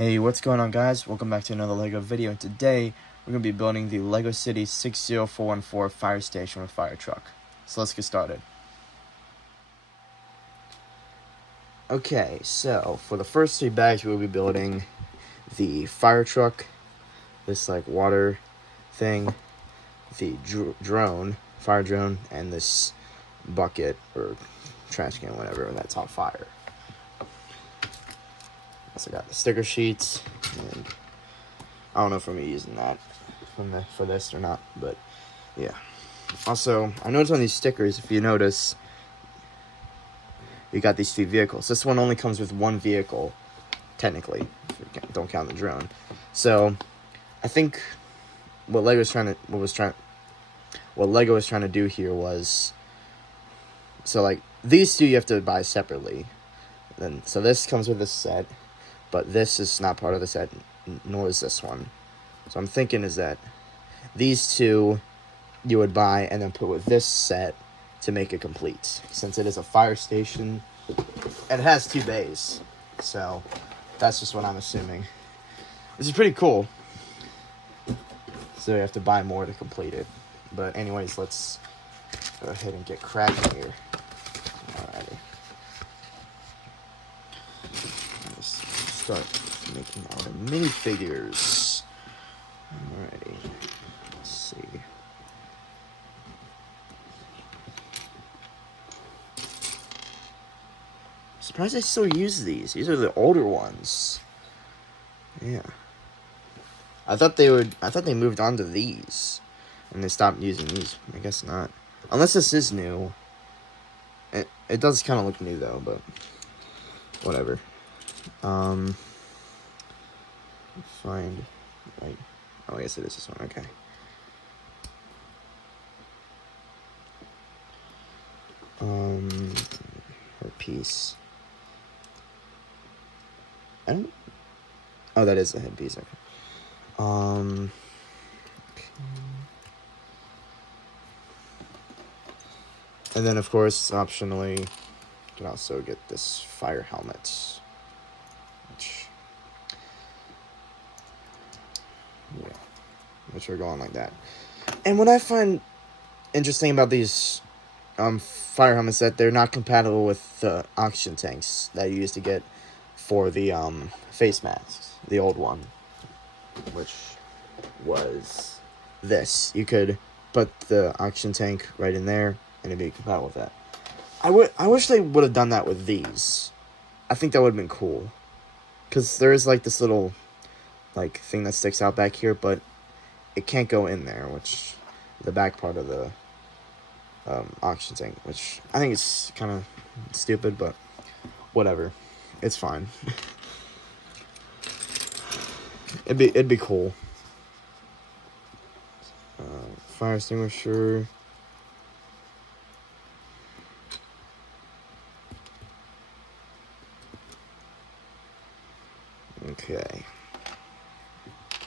Hey, what's going on, guys? Welcome back to another LEGO video, and today we're going to be building the LEGO City 60414 fire station with fire truck. So let's get started. Okay, so for the first 3 bags we'll be building the fire truck, this like water thing, the fire drone, and this bucket or trash can, whatever, that's on fire. Also got the sticker sheets, and I don't know if I'm using that for this or not, but yeah. Also, I noticed on these stickers, if you notice, you got these 2 vehicles. This one only comes with 1 vehicle, technically, if you don't count the drone. So, I think what Lego was trying to do here was, so like these 2 you have to buy separately. So this comes with this set, but this is not part of the set, nor is this one. So I'm thinking is that these 2 you would buy and then put with this set to make it complete, since it is a fire station and it has 2 bays. So that's just what I'm assuming. This is pretty cool. So you have to buy more to complete it. But anyways, let's go ahead and get cracking here. Alrighty. Let's start making our minifigures. Alrighty. Let's see. Surprised I still use these. These are the older ones. Yeah. I thought they moved on to these and they stopped using these. I guess not. Unless this is new. It does kind of look new though, but whatever. Find right. Oh, I guess it is this one. Okay. Her piece. Oh, that is the headpiece. Okay. Okay. And then, of course, optionally, you can also get this fire helmet, which are going like that. And what I find interesting about these fire helmets that they're not compatible with the oxygen tanks that you used to get for the face masks, the old one, which was this. You could put the oxygen tank right in there and it'd be compatible with that. I wish they would have done that with these. I think that would have been cool, because there is like this little like thing that sticks out back here, but it can't go in there, which the back part of the oxygen tank, which I think is kind of stupid, but whatever, it's fine. It'd be cool. Fire extinguisher. Okay.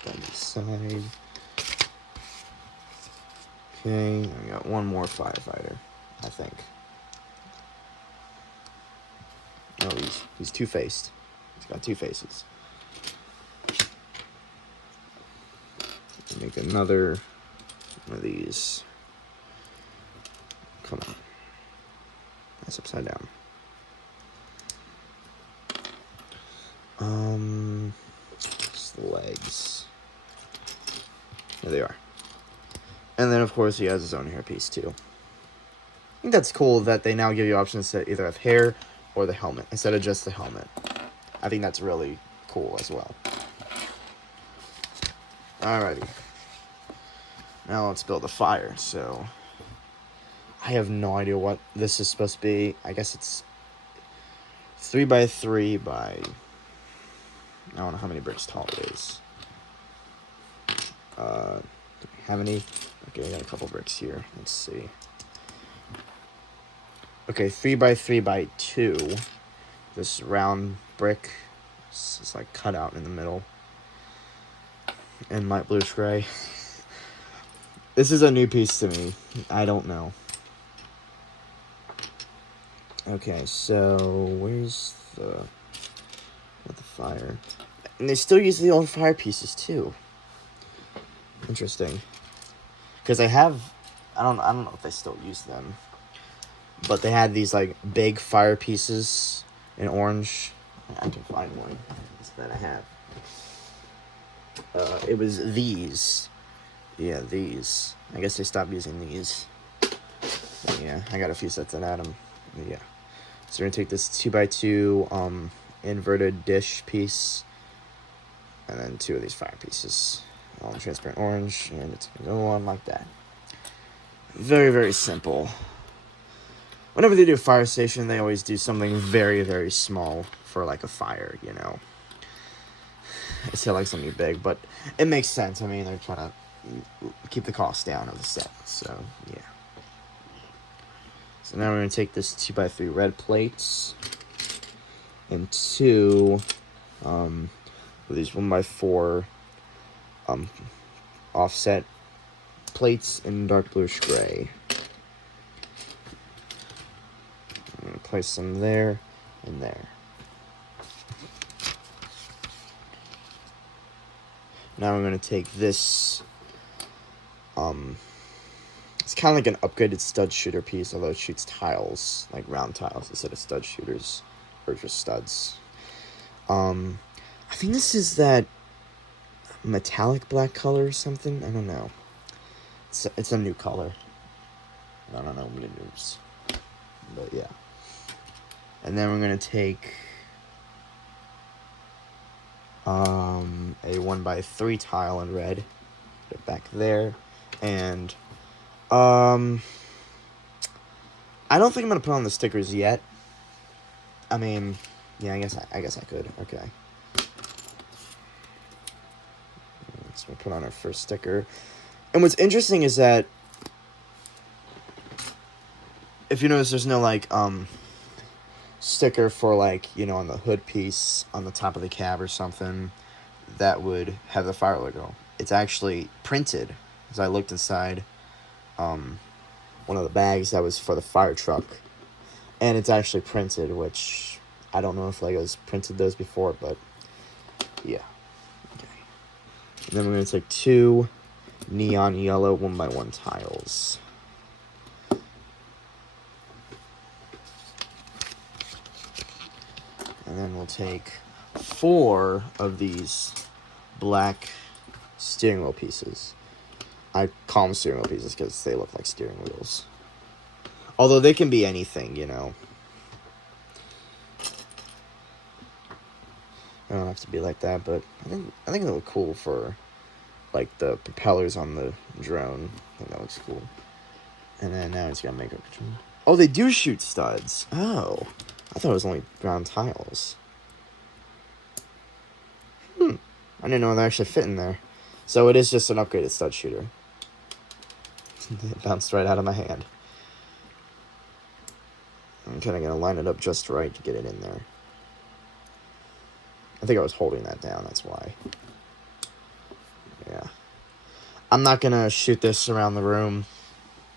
Down the side. Okay, I got one more firefighter, I think. Oh, he's 2-faced. He's got 2 faces. Make another one of these. Come on. That's upside down. Just legs. There they are. And then, of course, he has his own hairpiece, too. I think that's cool that they now give you options to either have hair or the helmet, instead of just the helmet. I think that's really cool as well. Alrighty. Now let's build a fire. So, I have no idea what this is supposed to be. I guess it's 3x3 by... I don't know how many bricks tall it is. How many? Okay, I got a couple bricks here. Let's see. Okay, 3x3 by 2. This round brick is like cut out in the middle. And light bluish gray. This is a new piece to me. I don't know. Okay, so where's the fire? And they still use the old fire pieces too. Interesting. Because I don't know if they still use them. But they had these like big fire pieces in orange. I can find one that I have. It was these. Yeah, these. I guess they stopped using these. But yeah, I got a few sets that had them. But yeah. So we're gonna take this 2x2 inverted dish piece, and then 2 of these fire pieces, all in transparent orange, and it's gonna go on like that. Very, very simple. Whenever they do a fire station, they always do something very, very small for like a fire, you know. I say like something big, but it makes sense. I mean, they're trying to keep the cost down of the set, so yeah. So now we're going to take this 2x3 red plates and 2 with these 1x4 offset plates in dark bluish gray. I'm going to place them there and there. Now we're going to take this, it's kind of like an upgraded stud shooter piece, although it shoots tiles, like round tiles instead of stud shooters, or just studs. I think this is that metallic black color or something, I don't know. It's a new color. I don't know what it is, but yeah. And then we're going to take a 1x3 tile in red, put it back there, and I don't think I'm gonna put on the stickers yet. I mean, yeah, I guess I could. Okay, so we'll put on our first sticker. And what's interesting is that if you notice, there's no like sticker for like, you know, on the hood piece on the top of the cab or something that would have the fire logo. It's actually printed. As I looked inside one of the bags that was for the fire truck, and it's actually printed, which I don't know if Legos printed those before, but yeah. Okay. And then we're going to take 2 neon yellow 1x1 tiles. And then we'll take 4 of these black steering wheel pieces. I call them steering wheel pieces because they look like steering wheels. Although they can be anything, you know. They don't have to be like that, but I think they look cool for like the propellers on the drone. I think that looks cool. And then now it's gonna make a control. Oh, they do shoot studs. Oh, I thought it was only round tiles. I didn't know they actually fit in there. So it is just an upgraded stud shooter. It bounced right out of my hand. I'm kind of going to line it up just right to get it in there. I think I was holding that down, that's why. Yeah. I'm not going to shoot this around the room.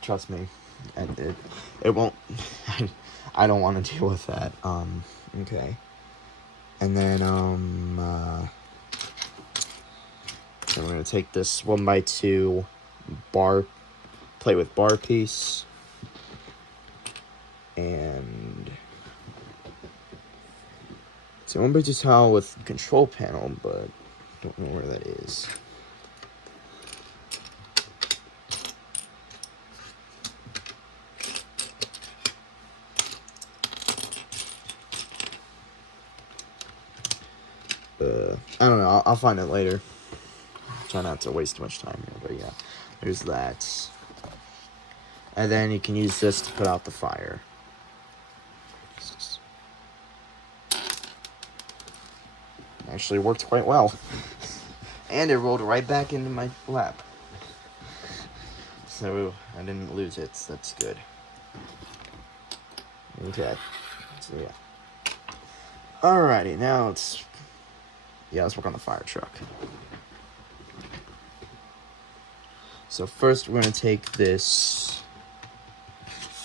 Trust me. And it won't... I don't want to deal with that. Okay. And then, I'm going to take this 1x2 bar... plate with bar piece, and it's a 1x2 tile with control panel, but don't know where that is. I don't know, I'll find it later. Try not to waste too much time here, but yeah, there's that. And then you can use this to put out the fire. Actually worked quite well. And it rolled right back into my lap. So I didn't lose it, so that's good. Okay. So yeah. Alrighty, now let's work on the fire truck. So first we're going to take this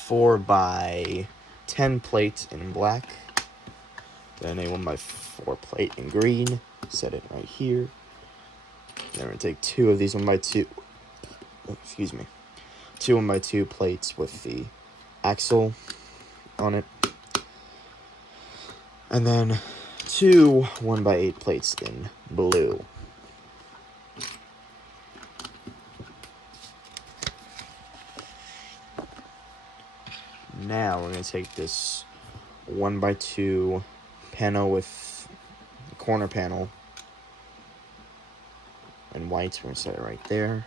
4x10 plate in black, then a 1x4 plate in green, set it right here. Then we're going to take 2 of these 1x2, excuse me, 2 1x2 plates with the axle on it. And then 2 1x8 plates in blue. Now we're going to take this 1x2 panel with the corner panel in white. We're going to set it right there.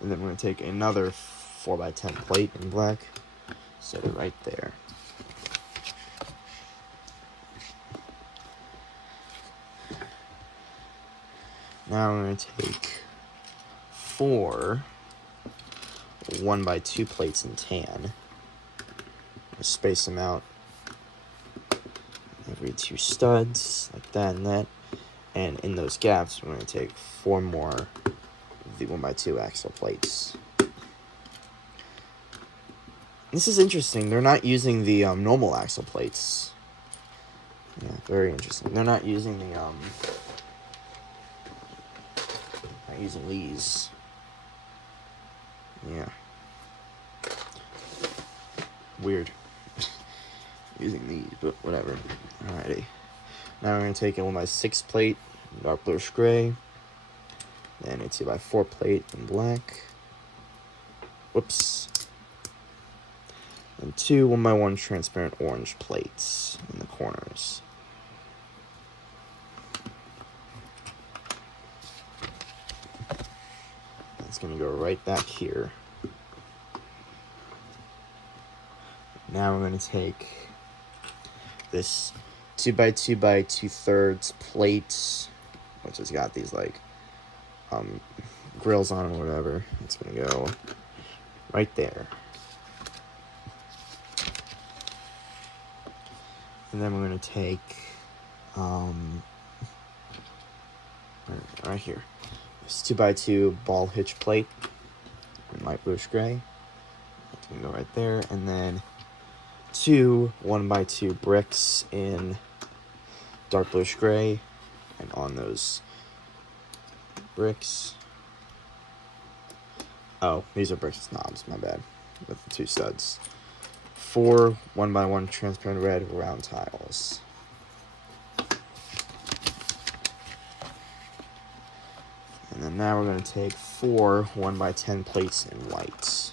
And then we're going to take another 4x10 plate in black, set it right there. Now we're going to take 4 1x2 plates in tan. Space them out every 2 studs, like that and that. And in those gaps, we're going to take 4 more of the 1x2 axle plates. This is interesting. They're not using the normal axle plates. Yeah, very interesting. They're not using the not using these. Yeah. Weird. Using these, but whatever. Alrighty. Now we're going to take a 1x6 plate, dark bluish gray. Then a 2x4 plate in black. Whoops. And 2 1x1 transparent orange plates in the corners. That's going to go right back here. Now we're going to take this 2x2 by 2/3 plate, which has got these like grills on it or whatever. It's going to go right there. And then we're going to take right here, this 2x2 ball hitch plate in light bluish gray. It's going to go right there. And then 2 1x2 bricks in dark bluish gray, and on those bricks, oh, these are bricks knobs, my bad, with the 2 studs. 4 1x1 transparent red round tiles. And then now we're going to take 4 1x10 plates in white.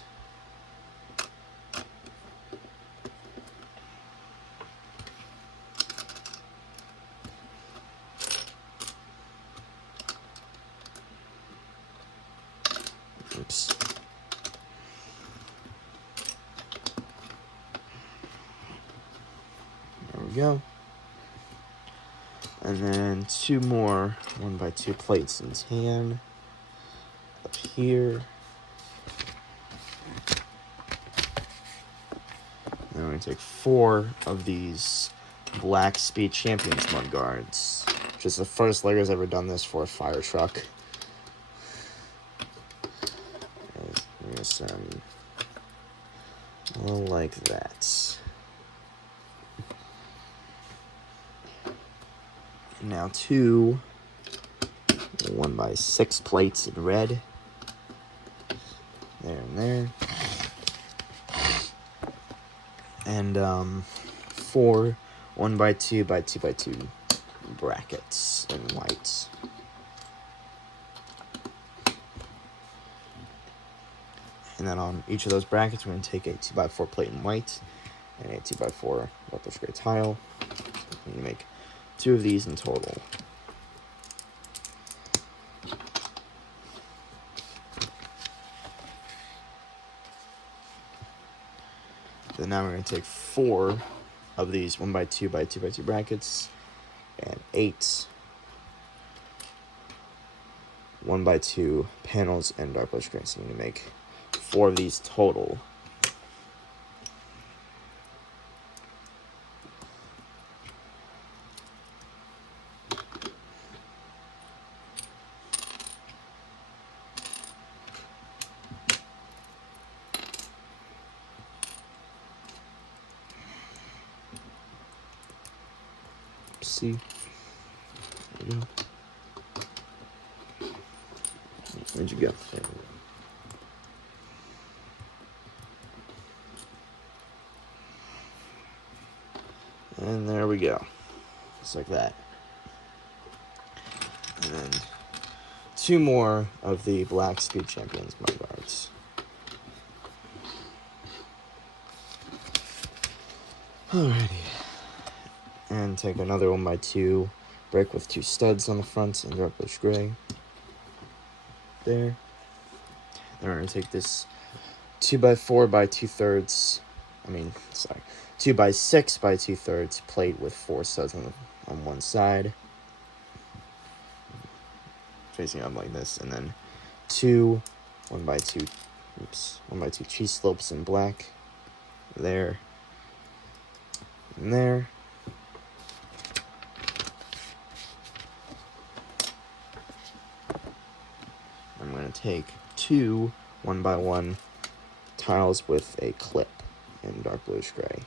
Oops. There we go. And then 2 more 1x2 plates in tan up here. And we're going to take 4 of these black Speed Champions mud guards, which is the first LEGO's ever done this for a fire truck. Like that. And now 2 1x6 plates in red. There and there. And 4 1x2 by 2x2 brackets in white. And then on each of those brackets, we're going to take a 2x4 plate in white and a 2x4 bluish gray tile. We're going to make 2 of these in total. Then now we're going to take 4 of these 1x2 by 2x2 brackets and 8 1x2 panels and dark bluish gray. So I'm going to make 4 of these total. See? There you go. Where'd you go? There we go. And there we go. Just like that. And then 2 more of the Black Speed Champions Mud Guards. Alrighty. And take another 1x2 brick with 2 studs on the front in dark bluish gray. There. Then we're going to take this 2x4 by 2/3. 2x6 by 2/3 plate with 4 studs on one side, facing up like this, and then 2 1x2 cheese slopes in black, there, and there. I'm going to take 2 1x1 tiles with a clip in dark bluish gray.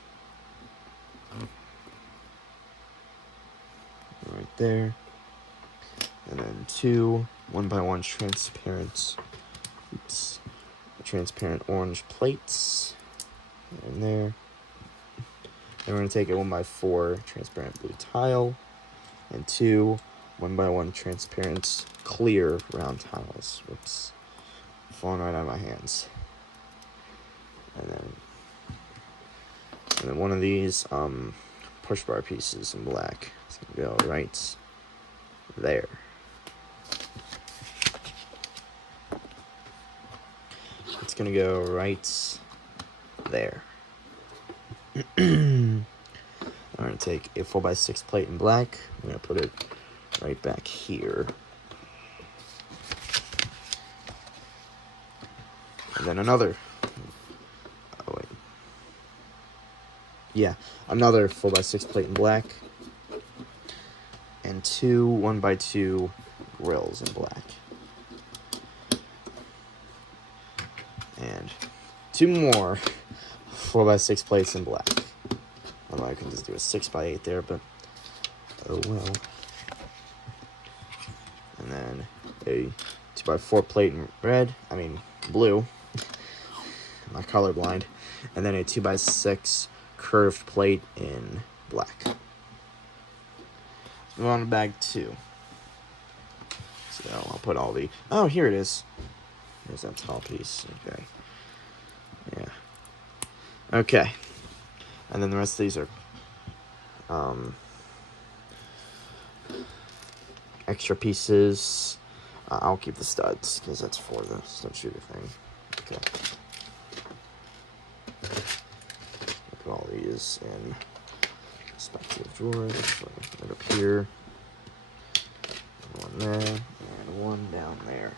Right there. And then 2 1x1 transparent orange plates in there. Then we're going to take a 1x4 transparent blue tile and 2 1x1 transparent clear round tiles. Whoops. Falling right out of my hands. And then one of these push bar pieces in black. It's going to go right there. It's going to go right there. I'm going to take a 4x6 plate in black. I'm going to put it right back here. And then another. Another 4x6 plate in black. And 2 1x2 grills in black. And 2 more 4x6 plates in black. Although I can just do a 6x8 there, but oh well. And then a 2x4 plate in blue. I'm not colorblind. And then a 2x6 curved plate in black. Let's move on to bag 2. So I'll put all the... Oh, here it is. There's that tall piece. Okay. Yeah. Okay. And then the rest of these are extra pieces. I'll keep the studs because that's for the stud shooter thing. Okay. Put all these in respective drawers. Right up here. One there and one down there.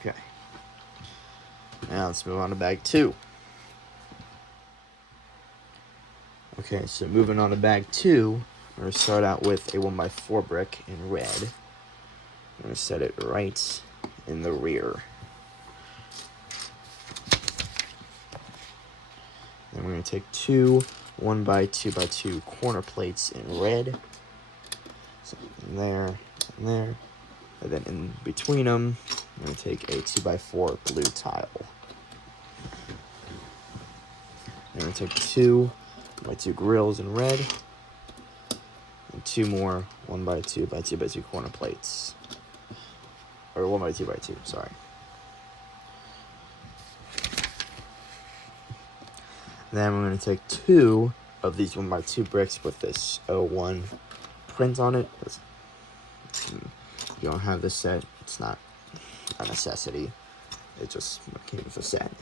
Okay. Now let's move on to bag 2. Okay, so moving on to bag 2, we're going to start out with a 1x4 brick in red. I'm going to set it right in the rear. Then we're going to take 2 1x2x2 corner plates in red. So in there, and there. And then in between them, I'm going to take a 2x4 blue tile. Then we're going to take 2 1x2 grills in red. And 2 more 1x2x2x2 corner plates. Or 1x2x2, sorry. Then we're going to take 2 of these 1x2 bricks with this 01 print on it. If you don't have this set, it's not a necessity. It just came with the set.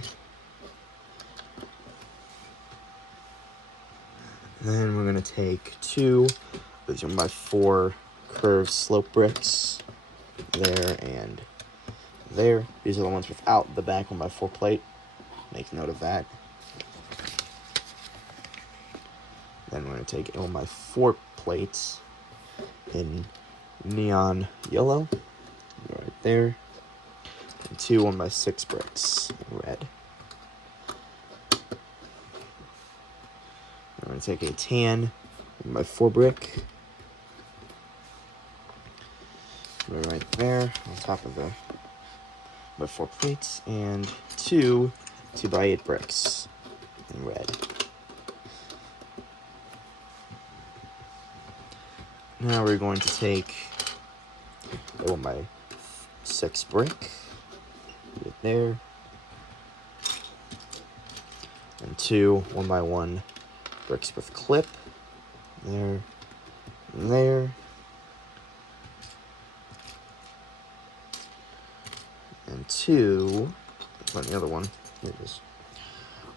Then we're going to take 2 of these 1x4 curved slope bricks. There and there. These are the ones without the back 1x4 plate. Make note of that. Then we're going to take a 1x4 plate in neon yellow. Right there. And 2 1x6 bricks in red. I'm going to take a tan 1x4 brick. right there on top of the by 4 plates, and 2 2x8 bricks in red. Now we're going to take a 1x6 brick, put it there, and 2 1x1 bricks with clip, there, and there, and 2, on the other one, here it is,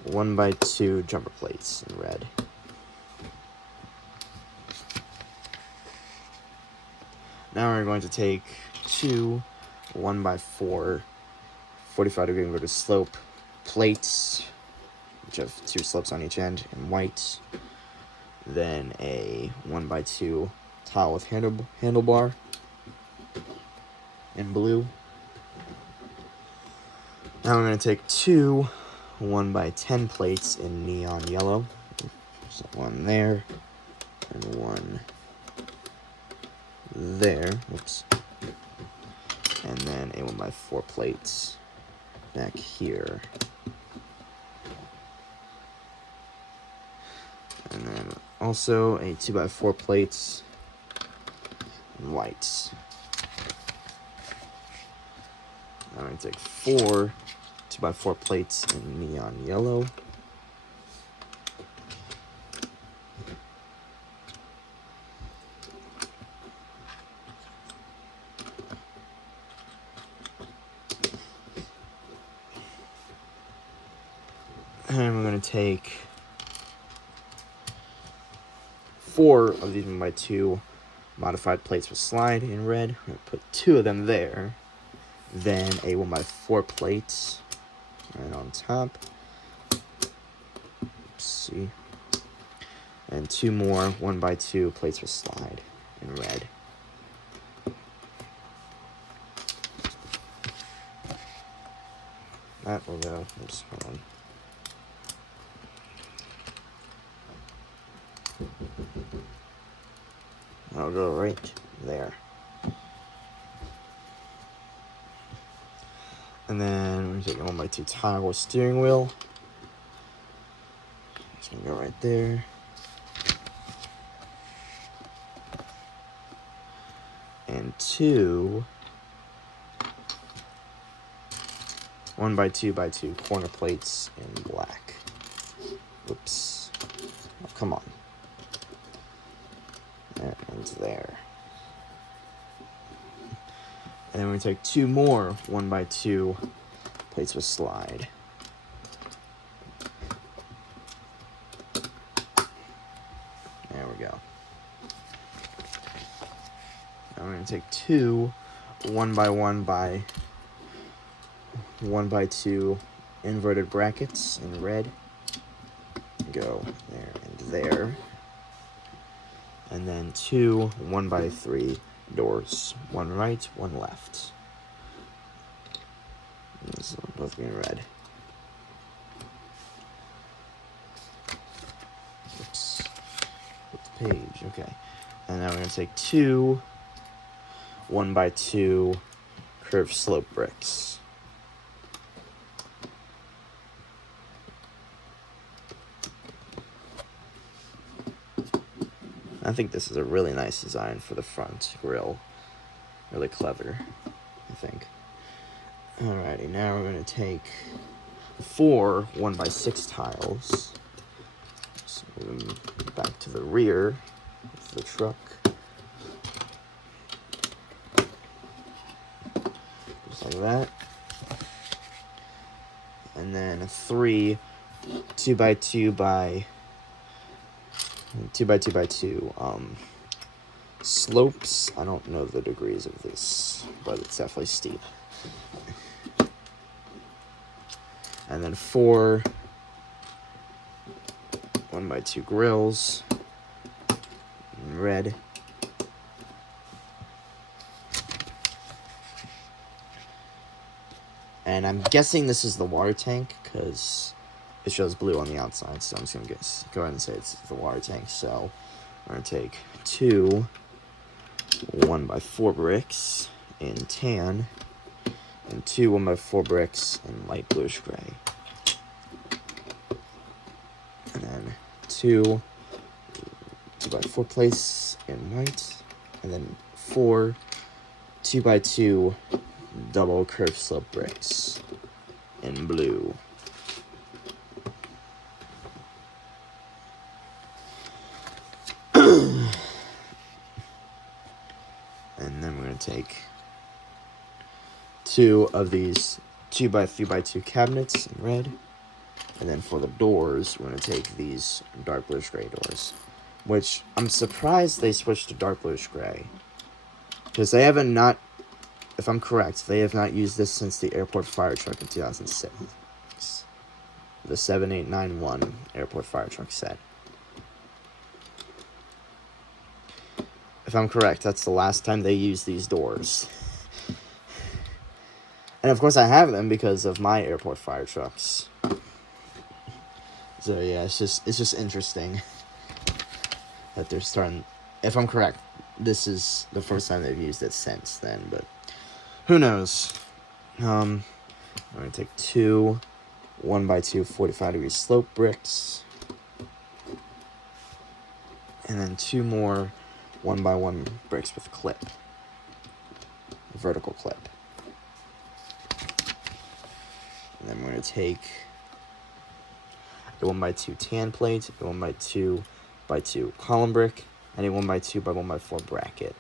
1x2 jumper plates in red. Now we're going to take 2 1x4 45-degree inverted slope plates, which have 2 slopes on each end in white. Then a 1x2 tile with handlebar in blue. Now we're going to take 2 1x10 plates in neon yellow. So one there and one there. Whoops. And then a 1x4 plates back here. And then also a 2x4 plates in white. I'm going to take 4 2x4 plates in neon yellow. And we're going to take 4 of these 1x2 modified plates with slide in red. We're going to put 2 of them there. Then a 1x4 plate right on top. Let's see. And 2 more 1x2 plates with slide in red. That will go. Oops, hold on. I'll go right there. And then we're going to take a 1x2 tile with steering wheel. It's going to go right there. And 2 1x2x2 corner plates in black. Oops. Oh, come on. There and there. And then we're going to take 2 more 1x2 plates with slide. There we go. Now we're going to take 2 1x2 inverted brackets in red. Go there and there. And then 2 1x3 doors, 1 right, 1 left. These will both be in red. Oops. Flip the page, okay. And now we're going to take 2 1x2 curved slope bricks. I think this is a really nice design for the front grille. Really clever, I think. Alrighty, now we're going to take 4 1x6 tiles. So move them back to the rear of the truck. Just like that. And then 3 2x2x2 slopes. I don't know the degrees of this, but it's definitely steep. And then 4 1x2 grills in red. And I'm guessing this is the water tank because it shows blue on the outside, so I'm just going to go ahead and say it's the water tank. So we're going to take 2 1x4 bricks in tan, and 2 1x4 bricks in light bluish gray. And then 2 2x4 plates in white, and then 4 2x2 double curved slope bricks in blue. And then we're going to take 2 of these 2x3x2 cabinets in red. And then for the doors, we're going to take these dark bluish gray doors, which I'm surprised they switched to dark bluish gray, because they haven't not, if I'm correct, they have not used this since the airport fire truck in 2006. The 7891 airport fire truck set. If I'm correct, that's the last time they used these doors. And of course I have them because of my airport fire trucks. So yeah, it's just interesting that they're starting. If I'm correct, this is the first time they've used it since then, but who knows? I'm gonna take 2 1x2 45-degree slope bricks, and then 2 more 1x1 bricks with clip, vertical clip. And then we're gonna take a 1x2 tan plate, a 1x2x2 column brick, and a 1x2x1x4 bracket.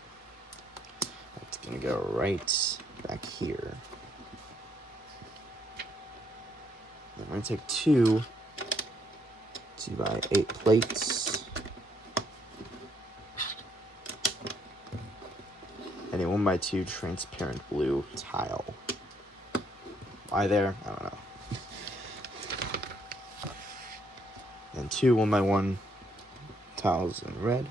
That's gonna go right back here. Then we're gonna take 2 2x8 plates, and a 1x2 transparent blue tile. Why there? I don't know. And 2 1x1 tiles in red.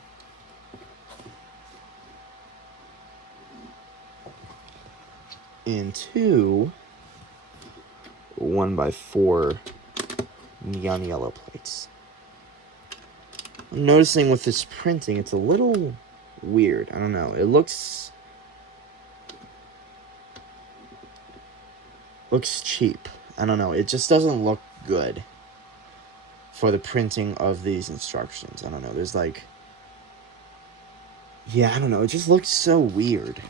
And 2 1x4 neon yellow plates. I'm noticing with this printing, it's a little weird. I don't know. It looks cheap. I don't know. It just doesn't look good for the printing of these instructions. I don't know. There's like, yeah, I don't know. It just looks so weird.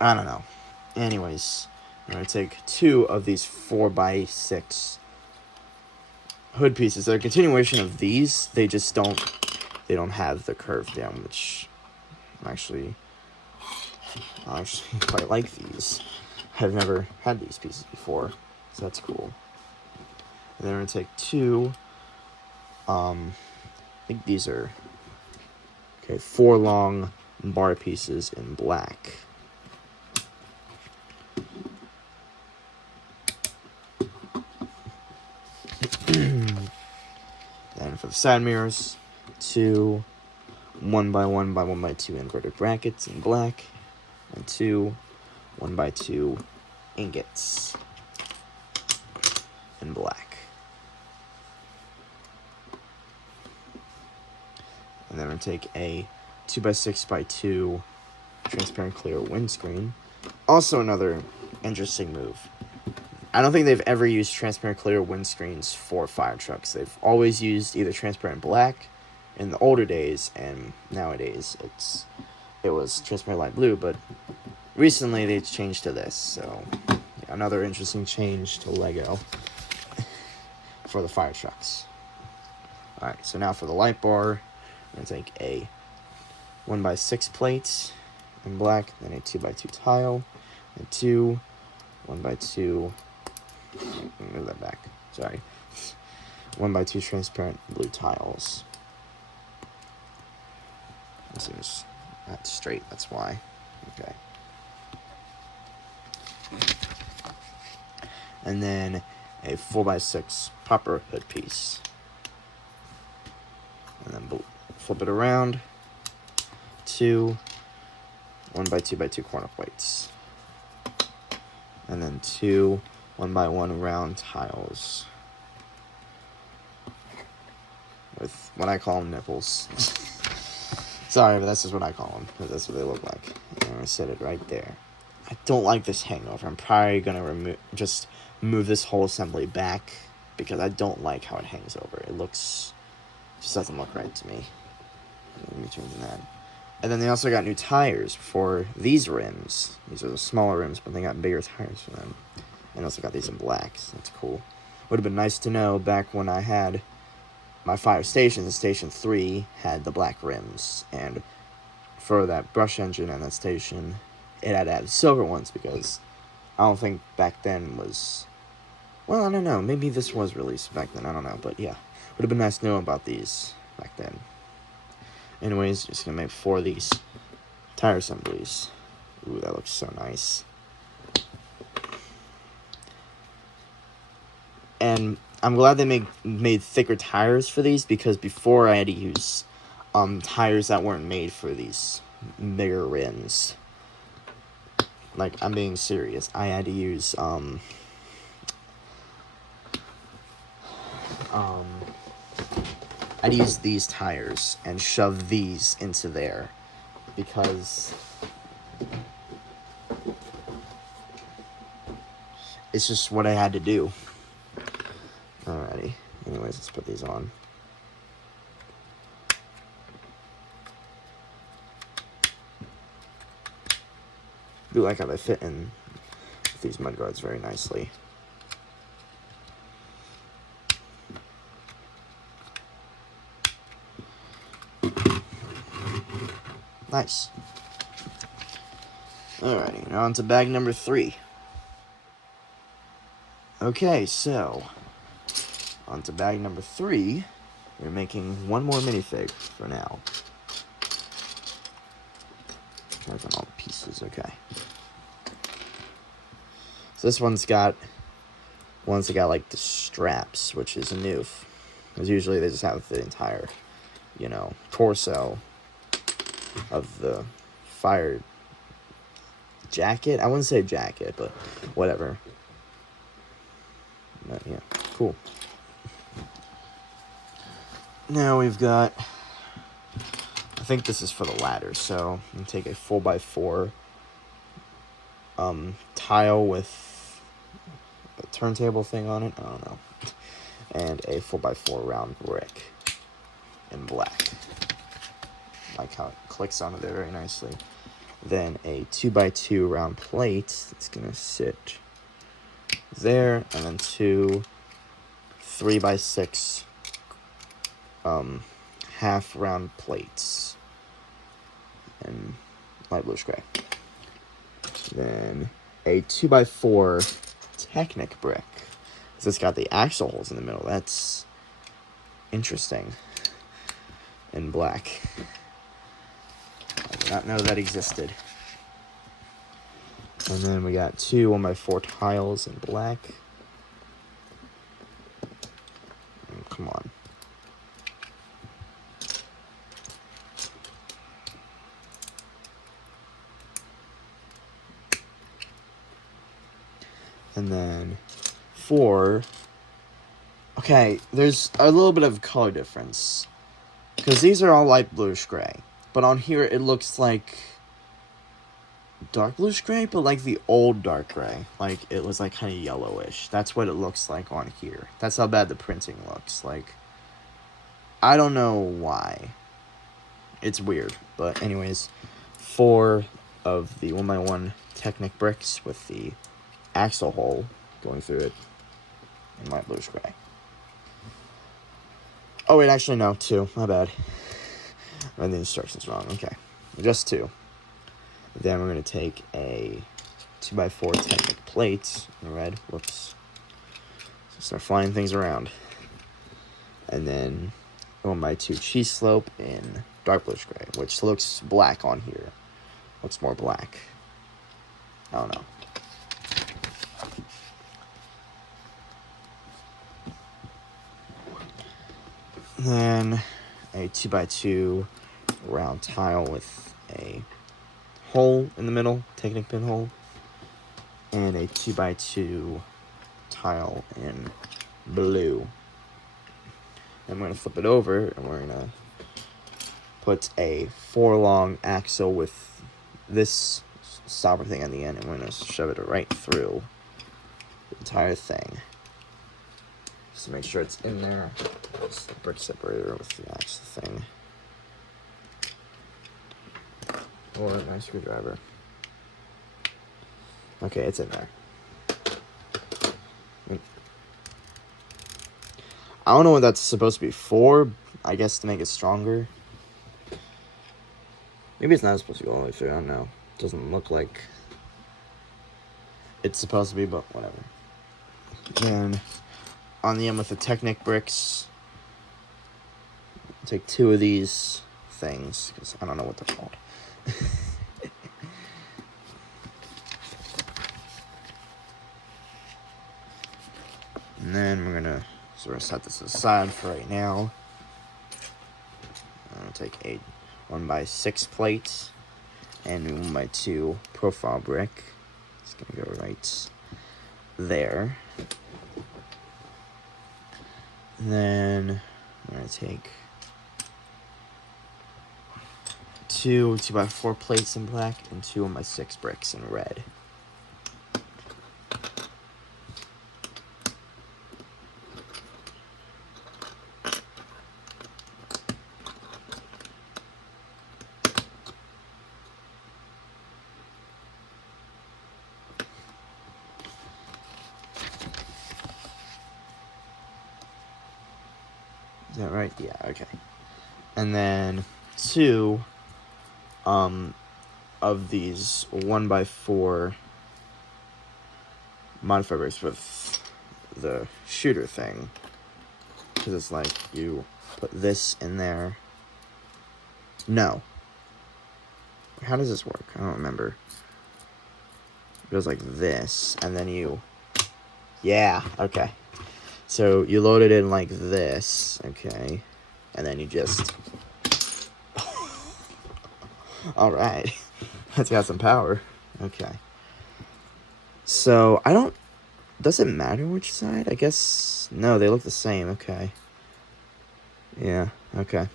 I don't know. Anyways, I'm going to take 2 of these 4x6 hood pieces. They're a continuation of these. They just don't have the curve down, which I actually quite like these. I've never had these pieces before, so that's cool. And then we're going to take 2, I think these are, 4 long bar pieces in black. Then for the side mirrors, 2 1x1x1x2 inverted brackets in black, and 2 1x2 ingots in black. And then we're going to take a 2x6x2 transparent clear windscreen. Also another interesting move. I don't think they've ever used transparent clear windscreens for fire trucks. They've always used either transparent black in the older days, and nowadays it was transparent light blue, but recently they changed to this. So yeah, another interesting change to LEGO for the fire trucks. Alright, so now for the light bar, I'm going to take a 1x6 plate in black, then a 2x2 tile, and 2 1x2, move that back, sorry, 1x2 transparent blue tiles. This is not straight, that's why. Okay. And then a 4x6 popper hood piece. And then flip it around. 2 1x2x2 corner plates. And then 2 1x1 round tiles. With what I call nipples. Sorry, but that's just what I call them, because that's what they look like. And I'm gonna set it right there. I don't like this hangover. I'm probably gonna just move this whole assembly back, because I don't like how it hangs over. It just doesn't look right to me. Let me change that. And then they also got new tires for these rims. These are the smaller rims, but they got bigger tires for them. And also got these in black, so that's cool. Would have been nice to know back when I had my fire station, the Station 3 had the black rims. And for that brush engine and that station, it had to have silver ones, because I don't think back then was... Well, I don't know. Maybe this was released back then. I don't know. But yeah, would have been nice to know about these back then. Anyways, just gonna make 4 of these tire assemblies. Ooh, that looks so nice. And I'm glad they made thicker tires for these, because before I had to use tires that weren't made for these bigger rims. Like, I'm being serious. I had to use I'd use these tires and shove these into there, because it's just what I had to do. Alrighty. Anyways, let's put these on. I do like how they fit in with these mudguards very nicely. Nice. Alrighty, now on to bag number 3. Okay, so on to bag number 3. We're making one more minifig for now. Work on all the pieces, okay. So this one's got ones that got like the straps, which is new. Because usually they just have the entire, torso of the fire jacket. I wouldn't say jacket, but whatever. But yeah, cool. Now we've got, I think this is for the ladder, so I'm gonna take a 4x4 tile with a turntable thing on it, I don't know, and a 4x4 round brick in black. Like how it clicks onto there very nicely. Then a 2x2 round plate that's gonna sit there, and then 2 3x6 half round plates in light bluish gray. Then a 2x4 Technic brick. So it's got the axle holes in the middle. That's interesting. In black. I did not know that existed. And then we got 2 1x4 tiles in black. Oh, come on. And then 4. Okay, there's a little bit of color difference, because these are all light bluish gray, but on here it looks like dark bluish gray, but like the old dark gray. Like, it was like kind of yellowish. That's what it looks like on here. That's how bad the printing looks. Like, I don't know why. It's weird. But anyways, 4 of the 1x1 Technic bricks with the axle hole going through it in light bluish gray. Oh wait, actually no, 2. My bad. I read the instructions wrong. Okay, just 2. Then we're gonna take a 2x4 Technic plate in red. Whoops. So start flying things around. And then 1x2 cheese slope in dark bluish gray, which looks black on here. Looks more black. I don't know. Then a 2x2 round tile with a hole in the middle, Technic pin hole, and a 2x2 tile in blue. And I'm going to flip it over, and we're going to put a 4-long axle with this stopper thing on the end, and we're going to shove it right through the entire thing. Just to make sure it's in there. There's the brick separator with the axle thing. Or my screwdriver. Okay, it's in there. I don't know what that's supposed to be for. I guess to make it stronger. Maybe it's not supposed to go all the way through. I don't know. It doesn't look like it's supposed to be, but whatever. And on the end with the Technic bricks, take 2 of these things, because I don't know what they're called. And then we're gonna set this aside for right now. I'm gonna take a 1x6 plate and 1x2 profile brick. It's gonna go right there. And then I'm gonna take 2 2x4 plates in black and 2 1x6 bricks in red. Is that right? Yeah, okay. And then 2 of these 1x4 modifiers with the shooter thing. Because it's like you put this in there. No. How does this work? I don't remember. It goes like this, and then you... Yeah, okay. So you load it in like this, okay, and then you just... Alright, that's got some power. Okay. So, I don't... Does it matter which side? I guess... No, they look the same, okay. Yeah, okay.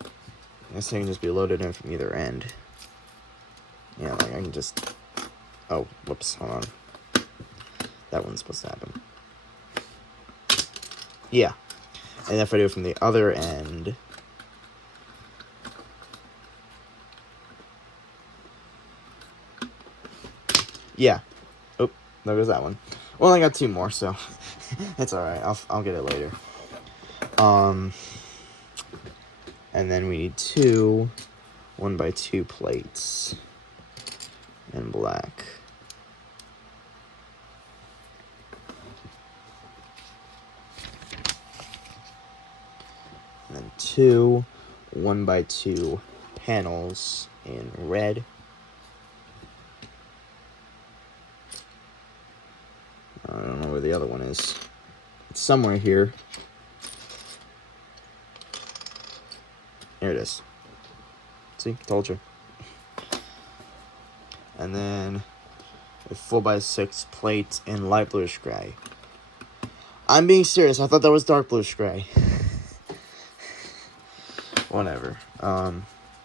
I guess they can just be loaded in from either end. Yeah, like I can just... Oh, whoops, hold on. That one's supposed to happen. Yeah. And if I do it from the other end... Yeah. Oh, there goes that one. Well, I got 2 more, so... It's alright, I'll get it later. And then we need 2 1x2 plates in black. And then 2 1x2 panels in red. I don't know where the other one is. It's somewhere here. Here it is. See? Told you. And then a 4x6 plate in light bluish gray. I'm being serious. I thought that was dark bluish gray. Whatever.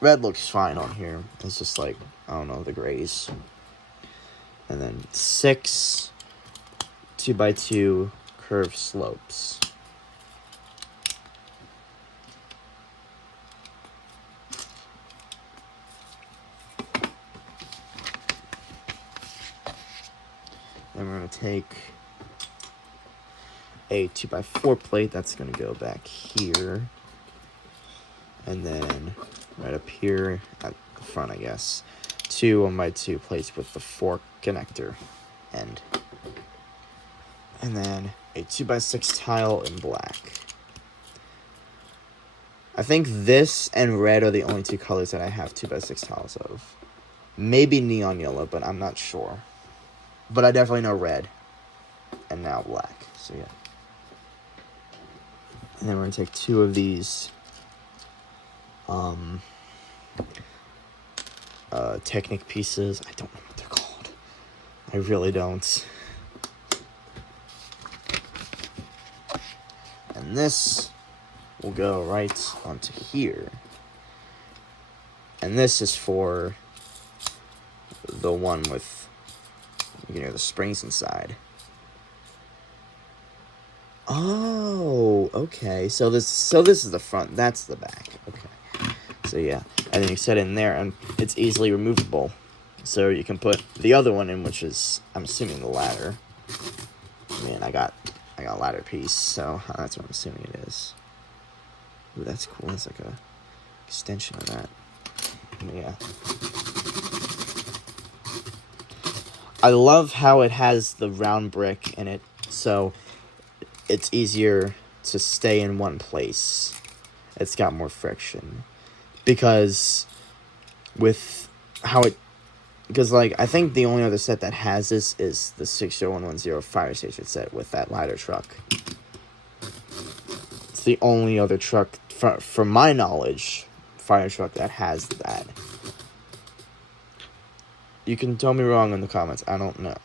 Red looks fine on here. It's just like, I don't know, the grays. And then 6 2x2 curved slopes. Then we're going to take a 2x4 plate that's going to go back here. And then right up here at the front, I guess, 2 1x2 plates with the fork connector end. And then a 2x6 tile in black. I think this and red are the only 2 colors that I have 2x6 tiles of. Maybe neon yellow, but I'm not sure. But I definitely know red. And now black. So yeah. And then we're going to take 2 of these Technic pieces. I don't know what they're called. I really don't. And this will go right onto here. And this is for the one with, the springs inside. Oh, okay. So this is the front. That's the back. Okay. So yeah, and then you set it in there, and it's easily removable. So you can put the other one in, which is, I'm assuming, the ladder. Man, I got a ladder piece, so that's what I'm assuming it is. Ooh, that's cool. It's like a extension of that. Yeah. I love how it has the round brick in it, so it's easier to stay in one place. It's got more friction. Because like, I think the only other set that has this is the 60110 Fire Station set with that ladder truck. It's the only other truck, from my knowledge, fire truck that has that. You can tell me wrong in the comments. I don't know.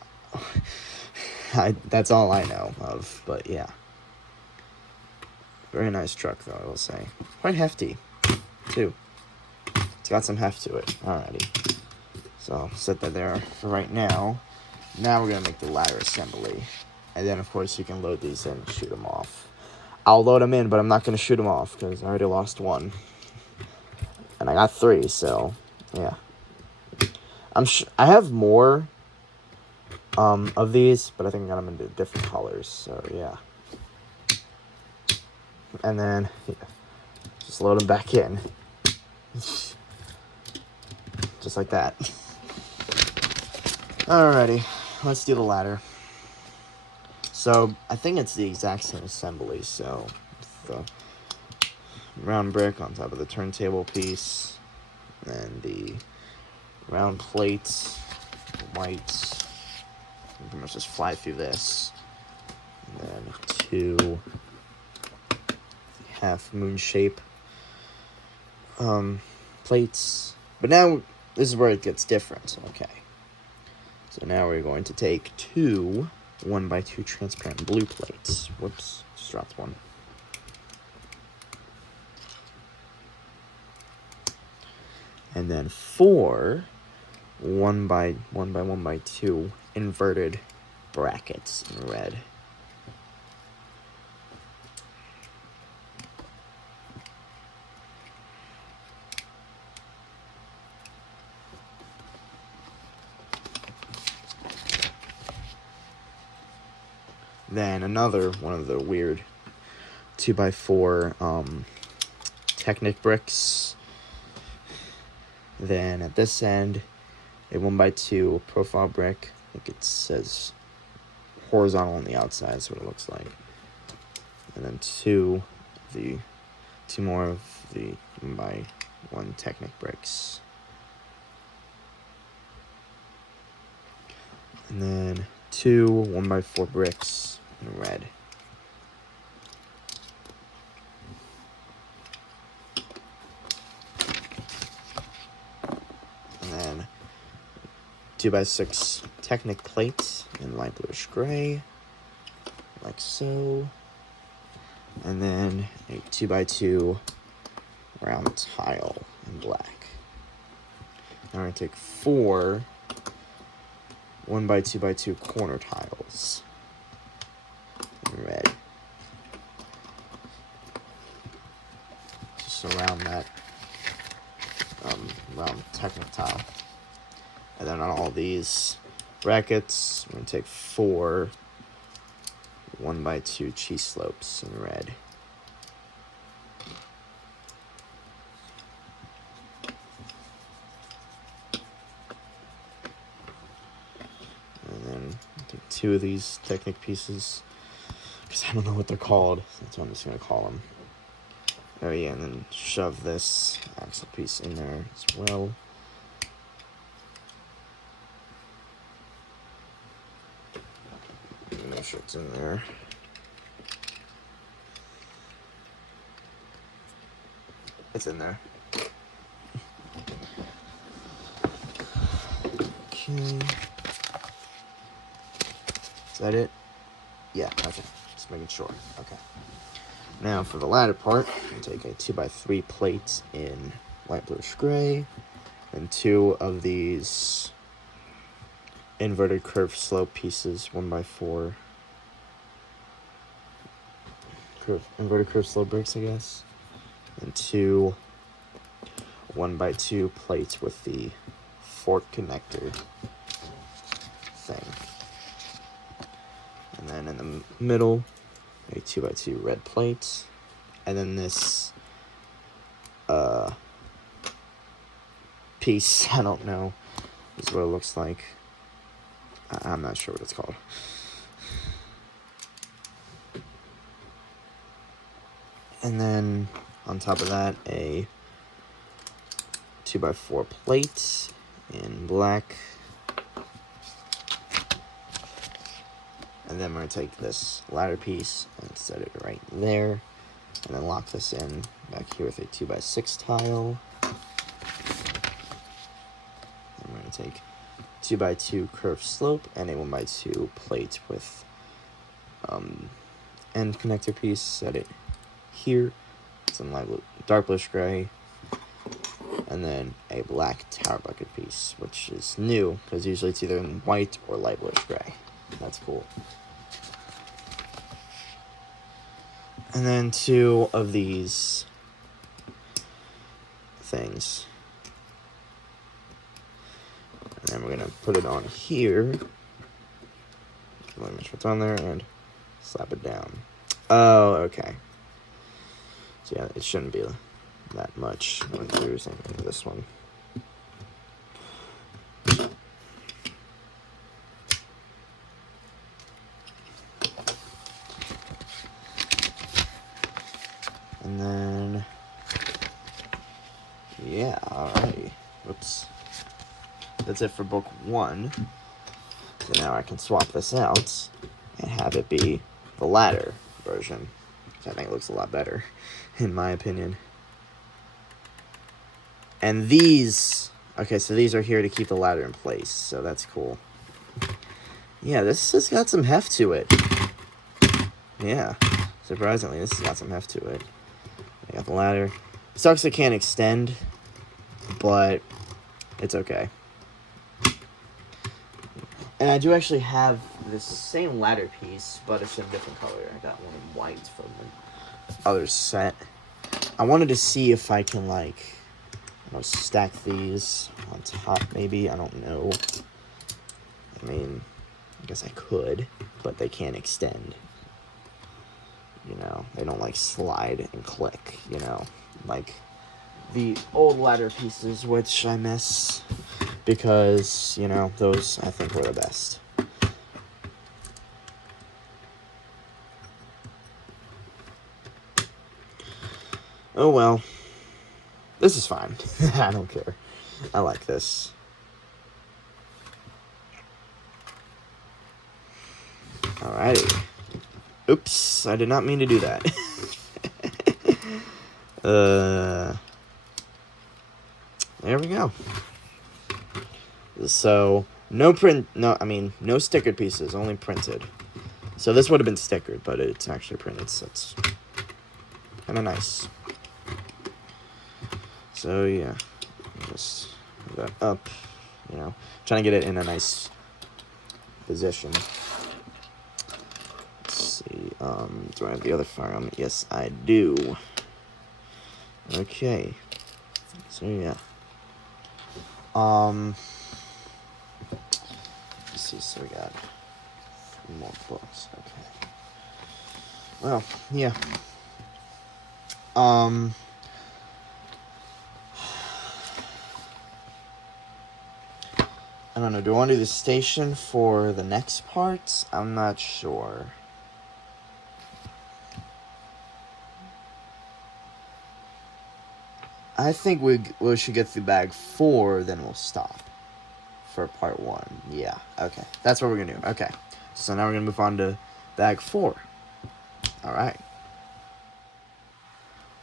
That's all I know of, but yeah. Very nice truck, though, I will say. Quite hefty, too. It's got some heft to it. Alrighty. So, I'll set that there for right now. Now we're going to make the ladder assembly. And then, of course, you can load these in and shoot them off. I'll load them in, but I'm not going to shoot them off, because I already lost one. And I got 3, so, yeah. I have more of these, but I think I got them into different colors, so yeah. And then, yeah, just load them back in. Just like that. Alrighty, let's do the ladder. So, I think it's the exact same assembly, so the round brick on top of the turntable piece, and the round plates, whites, you pretty much just fly through this, and then 2 half moon shape plates. But now, this is where it gets different, okay. So now we're going to take 2 1x2 transparent blue plates. Whoops, just dropped one. And then 4 1x1x2 inverted brackets in red. Then another one of the weird 2x4 Technic bricks. Then at this end, a 1x2 profile brick. I think it says horizontal on the outside, is what it looks like. And then 2 more of the 1x1 Technic bricks. And then 2 1x4 bricks in red. And then 2x6 Technic plates in light bluish gray, like so. And then a 2x2 round tile in black. Now we're going to take 4 1x2x2 corner tiles in red. Just around that round Technic tile. And then on all these brackets, we're going to take 4 1x2 cheese slopes in red. And then take 2 of these Technic pieces, because I don't know what they're called, so that's what I'm just going to call them. There, yeah, and then shove this axle piece in there as well. Make sure it's in there. It's in there. Okay. Is that it? Yeah, okay. Just making sure. Okay. Now for the latter part, I'll take a 2x3 plate in light bluish gray, and 2 of these inverted curved slope pieces, 1x4 inverted curved slope bricks, I guess, and 2 1x2 plates with the fork connector thing. And then in the middle, a 2x2 red plate, and then this piece, I don't know, this is what it looks like. I'm not sure what it's called. And then on top of that, a 2x4 plate in black. And then we're going to take this ladder piece and set it right there. And then lock this in back here with a 2x6 tile. And we're going to take 2x2 curved slope and a 1x2 plate with end connector piece. Set it here. Some light blue, dark bluish gray. And then a black tower bucket piece, which is new because usually it's either in white or light bluish gray. That's cool. And then 2 of these things. And then we're going to put it on here. Let me make sure it's on there and slap it down. Oh, okay. So yeah, it shouldn't be that much. I'm going to do something with this one. And then, yeah, alrighty. Whoops. That's it for book 1. So now I can swap this out and have it be the latter version, which I think looks a lot better, in my opinion. And these, okay, so these are here to keep the ladder in place, so that's cool. Yeah, this has got some heft to it. Yeah, surprisingly, this has got some heft to it. I got the ladder. Sucks it can't extend, but it's okay. And I do actually have this same ladder piece, but it's in a different color. I got one in white from the other set. I wanted to see if I can, like, stack these on top, maybe. I don't know. I mean, I guess I could, but they can't extend. You know, they don't, like, slide and click, you know, like the old ladder pieces, which I miss because, you know, those I think were the best. Oh well. This is fine. I don't care. I like this. Alrighty. Oops, I did not mean to do that. There we go. So, no stickered pieces, only printed. So this would have been stickered, but it's actually printed, so it's kind of nice. So yeah, just move that up, you know, trying to get it in a nice position. Let's see, do I have the other fire element? Yes, I do. Okay, so yeah. Let's see, so we got 3 more books, okay. Well, yeah. I don't know, do I want to do the station for the next part? I'm not sure. I think we should get through bag 4, then we'll stop for part 1. Yeah, okay. That's what we're going to do. Okay. So now we're going to move on to bag 4. All right.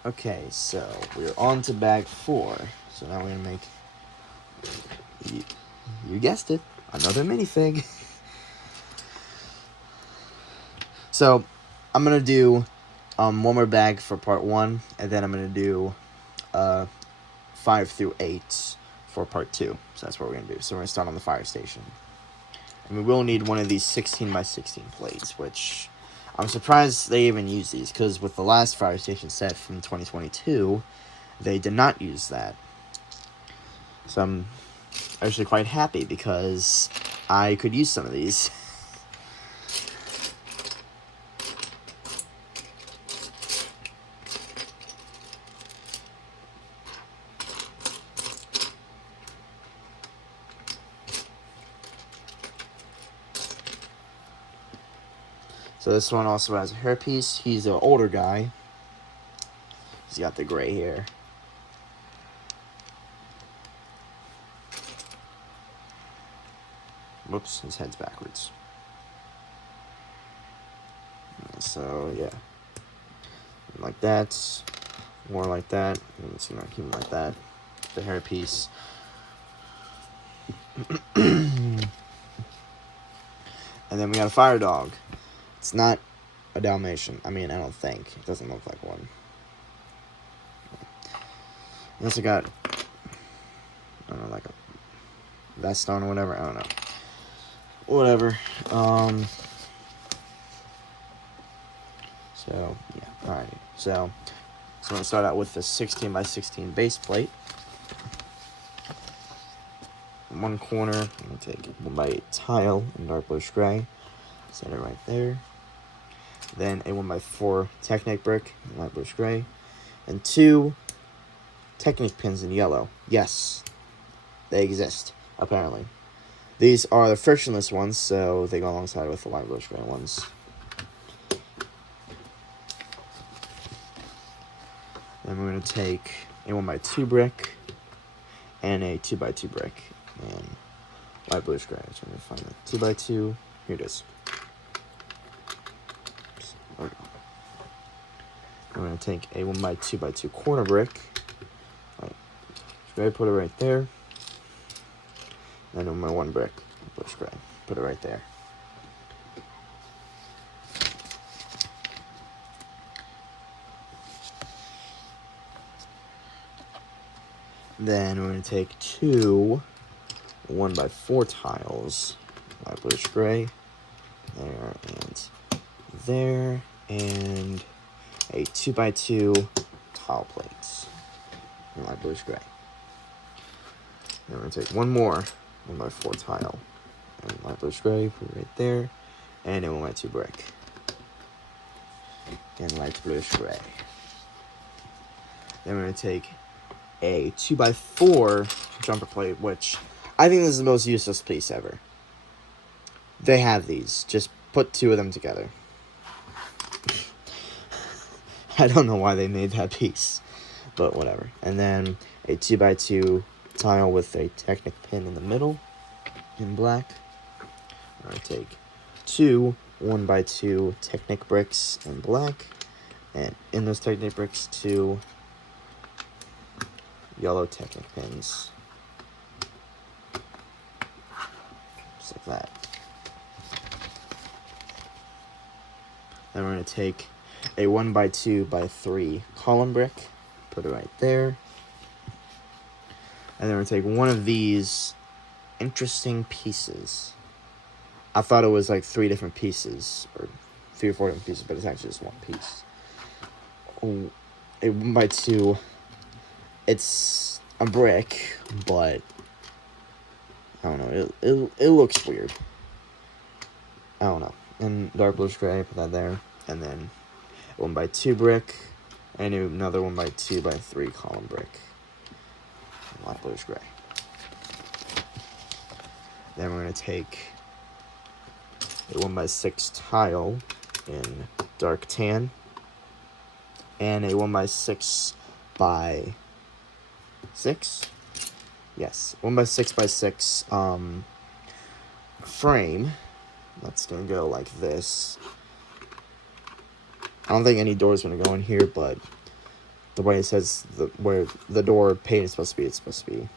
Okay, so we're on to bag 4. So now we're going to make, you guessed it, another minifig. So I'm going to do one more bag for part 1, and then I'm going to do 5 through 8 for part 2. So that's what we're going to do. So we're going to start on the fire station. And we will need one of these 16 by 16 plates, which I'm surprised they even use these, because with the last fire station set from 2022, they did not use that. So I'm actually quite happy, because I could use some of these. So this one also has a hairpiece. He's an older guy. He's got the gray hair. Whoops, his head's backwards. So, yeah. Like that. More like that. And it's gonna keep him like that. The hairpiece. And then we got a fire dog. It's not a Dalmatian. I mean, I don't think. It doesn't look like one. Unless it got, I don't know, like a vest on or whatever. I don't know. Whatever. So, yeah. Alright. So I'm going to start out with the 16 by 16 base plate. In one corner, I'm going to take a 1x8 tile in dark bluish gray. Set it right there. Then a 1x4 Technic brick in light bluish gray. And 2 Technic pins in yellow. Yes, they exist, apparently. These are the frictionless ones, so they go alongside with the light bluish gray ones. Then we're going to take a 1x2 brick and a 2x2 brick and light bluish gray. I'm trying to find the 2x2. Here it is. Okay. We're going to take a 1x2x2 corner brick. Gray, put it right there. And then my 1 brick, bluish gray, put it right there. Then we're going to take 2 1x4 tiles, light bluish gray, there, and a 2x2 tile plates, in light bluish gray. Then we're going to take 1 more 1x4 tile, and light bluish gray, put it right there, and a 1x2 brick, and light bluish gray. Then we're going to take a 2x4 jumper plate, which I think this is the most useless piece ever. They have these. Just put 2 of them together. I don't know why they made that piece, but whatever. And then a 2x2 tile with a Technic pin in the middle in black. I'm going to take 2 1x2 Technic bricks in black, and in those Technic bricks 2 yellow Technic pins. Just like that. Then we're going to take a 1x2x3 column brick, put it right there. And then we're going to take one of these interesting pieces. I thought it was like 3 different pieces, or 3 or 4 different pieces, but it's actually just 1 piece. A 1x2, it's a brick, but I don't know, it looks weird. I don't know. And dark bluish gray, put that there. And then 1x2 brick, and another 1x2x3 column brick. Light bluish gray. Then we're going to take a 1x6 tile in dark tan, and a 1x6 by 6. Yes, 1x6x6 frame. That's gonna go like this. I don't think any door is gonna go in here, but the way it says where the door pane is supposed to be, it's supposed to be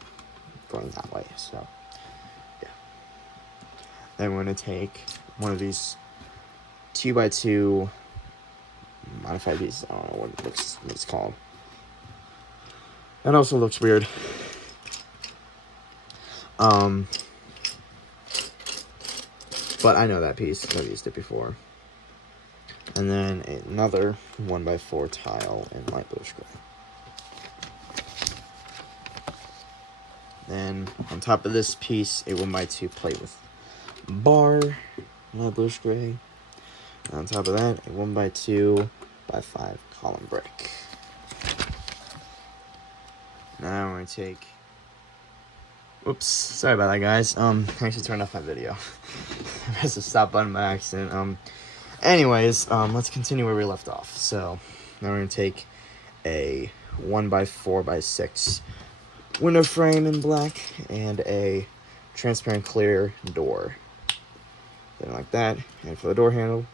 going that way. So yeah. Then we're gonna take one of these 2x2 modified piece. I don't know what it's called. That also looks weird. But I know that piece. I've used it before. And then another 1x4 tile in light bluish gray. Then on top of this piece, a 1x2 plate with bar, light bluish gray. And on top of that, a 1x2x5 column brick. Now I'm going to take... Oops, sorry about that, guys. I actually turned off my video. I pressed the stop button by accident. Anyways, let's continue where we left off. So, now we're going to take a 1x4x6 window frame in black and a transparent clear door. Then like that. And for the door handle,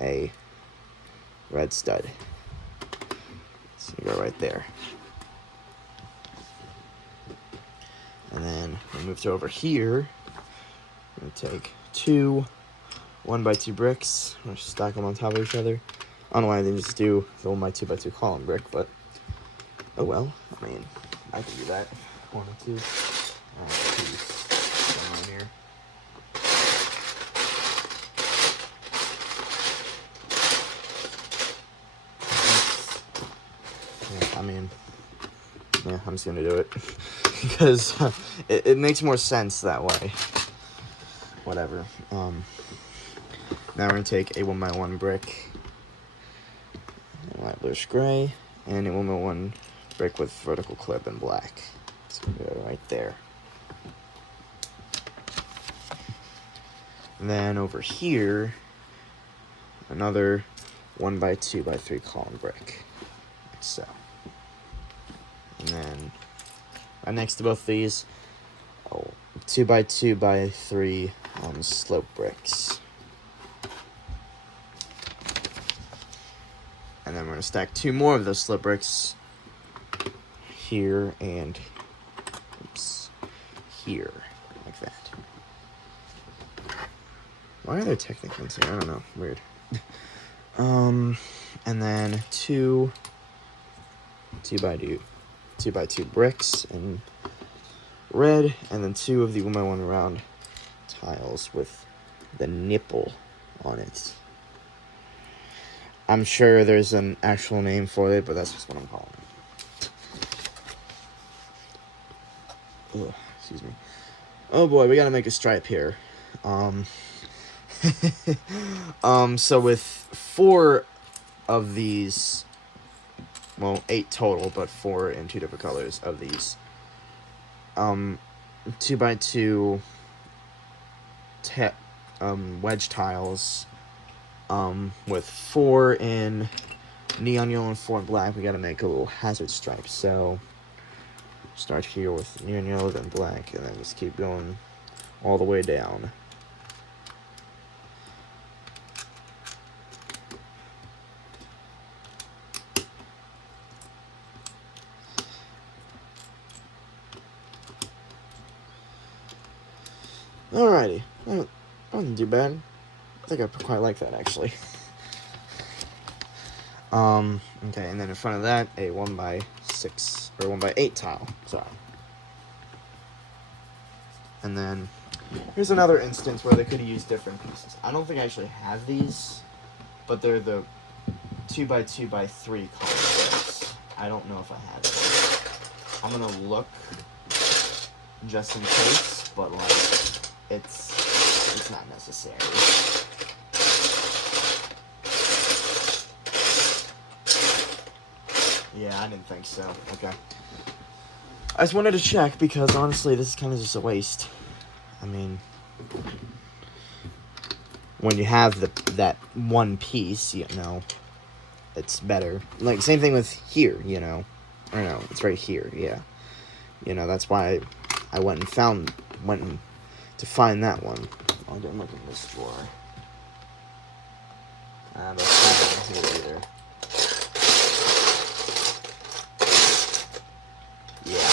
a red stud. So you go right there. And then we move to over here. We're going to take two 1x2 bricks. We'll stack them on top of each other. I don't know why I didn't just do the 1x2x2 column brick, but oh well. I mean, I can do that. 1 and 2. On here. Yeah, I mean, yeah, I'm just gonna do it because it makes more sense that way. Whatever. Now we're gonna take a 1x1 brick, light bluish gray, and a 1x1 brick with vertical clip in black. It's gonna go right there. And then over here, another 1x2x3 column brick, like so. And then right next to both these, 2x2x3 slope bricks. And then we're going to stack two more of those slope bricks here and here, like that. Why are there technicals here? I don't know. Weird. And then two 2x2 bricks in red, and then two of the 1x1 round tiles with the nipple on it. I'm sure there's an actual name for it, but that's just what I'm calling it. Ugh, excuse me. Oh boy, we gotta make a stripe here. So with 4 of these, well, 8 total, but 4 in 2 different colors of these, 2x2 wedge tiles, with 4 in neon yellow and 4 in black, we gotta make a little hazard stripe. So start here with neon yellow, then black, and then just keep going all the way down. Alrighty, that wasn't too bad. I think I quite like that, actually. Okay, and then in front of that, a 1x6, or 1x8 tile, sorry. And then, here's another instance where they could use different pieces. I don't think I actually have these, but they're the 2x2x3 color bricks. I don't know if I have it. I'm gonna look, just in case, but, like, it's not necessary. Yeah, I didn't think so. Okay. I just wanted to check because honestly, this is kind of just a waste. I mean, when you have that one piece, you know, it's better. Like, same thing with here, you know. Or no, it's right here, yeah. You know, that's why I went to find that one. I didn't look in this drawer. But it's not in here either. Yeah.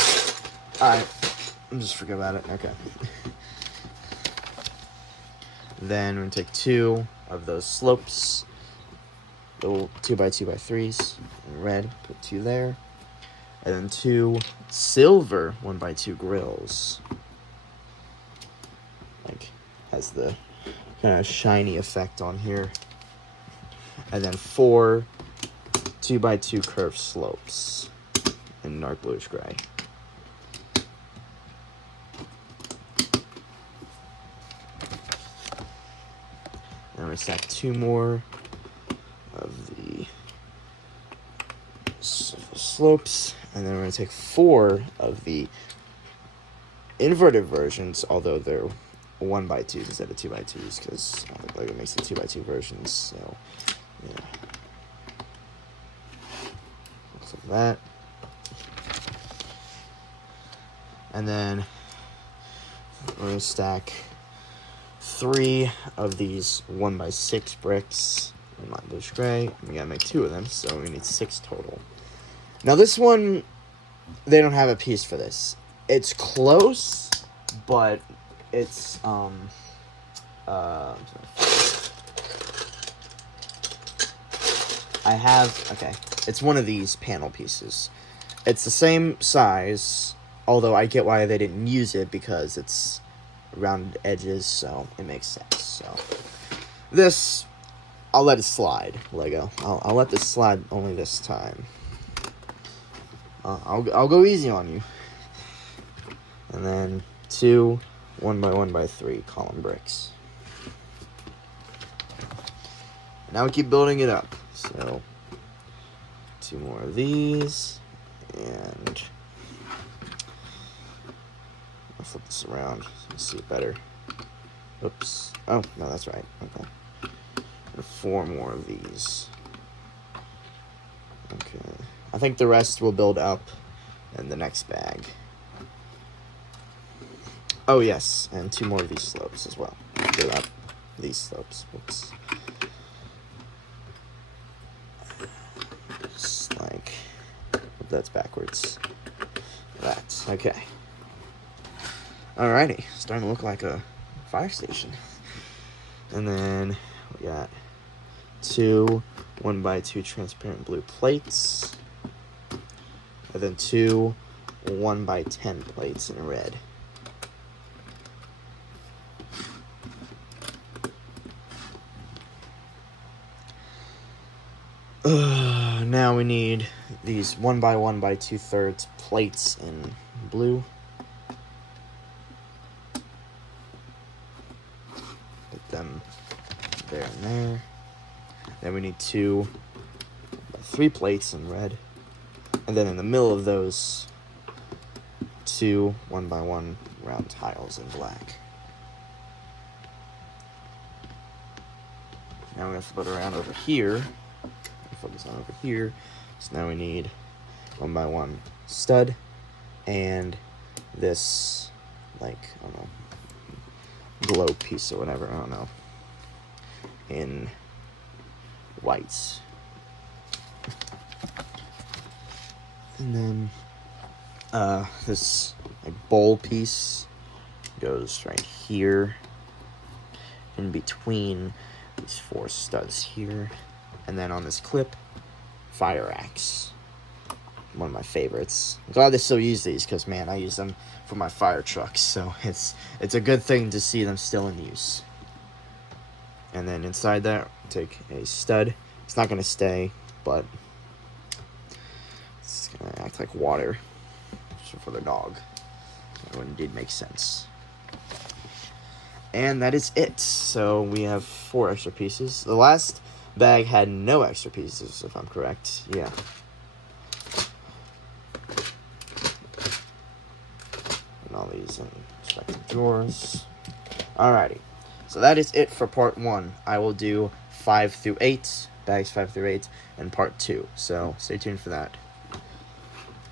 Alright. Just forget about it. Okay. Then we're going to take 2 of those slopes little 2x2x3s in red, put 2 there. And then 2 silver 1x2 grills. Like, has the kind of shiny effect on here. And then 4 2x2 curved slopes in dark bluish gray. And we're going to stack 2 more of the slopes, and then we're going to take 4 of the inverted versions, although they're 1x2s instead of 2x2s, because I think Lego makes the 2x2 versions, so yeah. Looks like that. And then we're going to stack 3 of these 1x6 bricks in light bluish gray. We gotta make 2 of them, so we need 6 total. Now this one, they don't have a piece for this. It's close, but it's it's one of these panel pieces. It's the same size, although I get why they didn't use it because it's rounded edges, so it makes sense. So this, I'll let it slide, Lego. I'll let this slide only this time. I'll go easy on you. And then 2 1x1x3 column bricks. Now we keep building it up. So 2 more of these, and I'll flip this around so you can see it better. Oops. Oh, no, that's right. Okay. And 4 more of these. Okay. I think the rest will build up in the next bag. Oh, yes. And 2 more of these slopes as well. Build up these slopes. Whoops. Just like... that's backwards. That. Okay. Alrighty. Starting to look like a fire station. And then we got 2 1x2 transparent blue plates. And then 2 1x10 plates in red. Now we need these 1x1x2/3 plates in blue. Put them there and there. Then we need 2 3 plates in red. And then in the middle of those, 2 1x1 round tiles in black. Now we're going to flip it around over here. Focus on over here. So now we need 1x1 stud and this, like, I don't know, glow piece or whatever, I don't know, in whites. And then this like bowl piece goes right here in between these 4 studs here. And then on this clip, fire axe. One of my favorites. I'm glad they still use these because, man, I use them for my fire trucks. So it's a good thing to see them still in use. And then inside that, take a stud. It's not going to stay, but it's going to act like water for the dog. It indeed makes sense. And that is it. So we have 4 extra pieces. The last bag had no extra pieces, if I'm correct. Yeah. And all these in respective drawers. Alrighty. So that is it for part 1. I will do 5 through 8, bags 5 through 8, and part 2. So stay tuned for that.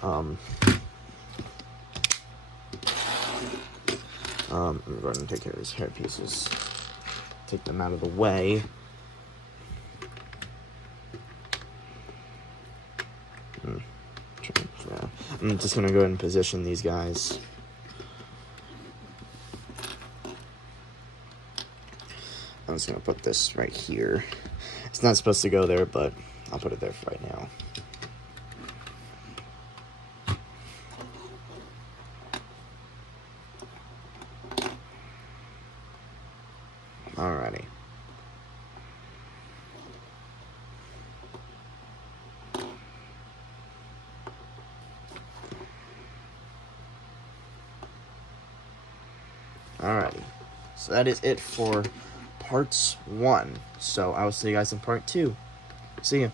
I'm going to go ahead and take care of these hair pieces. Take them out of the way. Yeah. I'm just going to go ahead and position these guys. I'm just going to put this right here. It's not supposed to go there, but I'll put it there for right now. Alrighty. Alrighty. So that is it for part 1. So I will see you guys in part 2. See ya.